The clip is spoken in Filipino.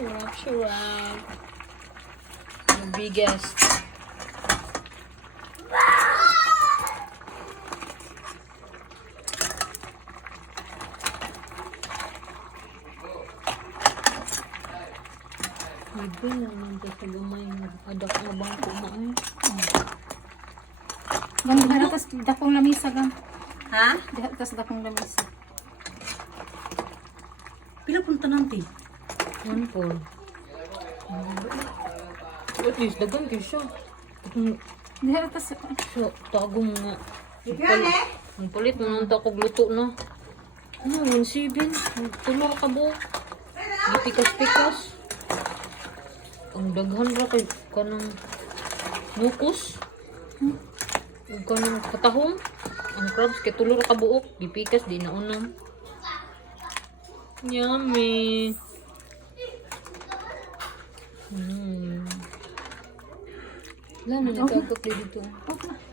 Sarap, sarap. The biggest. Iba naman ito sa gamay. Adak na bang kumain? Gam, dahil tas dakong lamisa, gam. Ha? Dahil tas dakong lamisa. Pila punta nanti? One for. At least, dagan kayo siya. Dahil tas, So, tagong nga. Ang palit mo nang takog luto na. Ano, 1.7. Tulor ka bo. Gipikas-pikas. Ang daghan ra kay kanang nukos. Ug kanang katahong. Ang crabs kay tulor ka buok. Gipikas di na unang. Yummy. Wala na nagkagok dito. okay.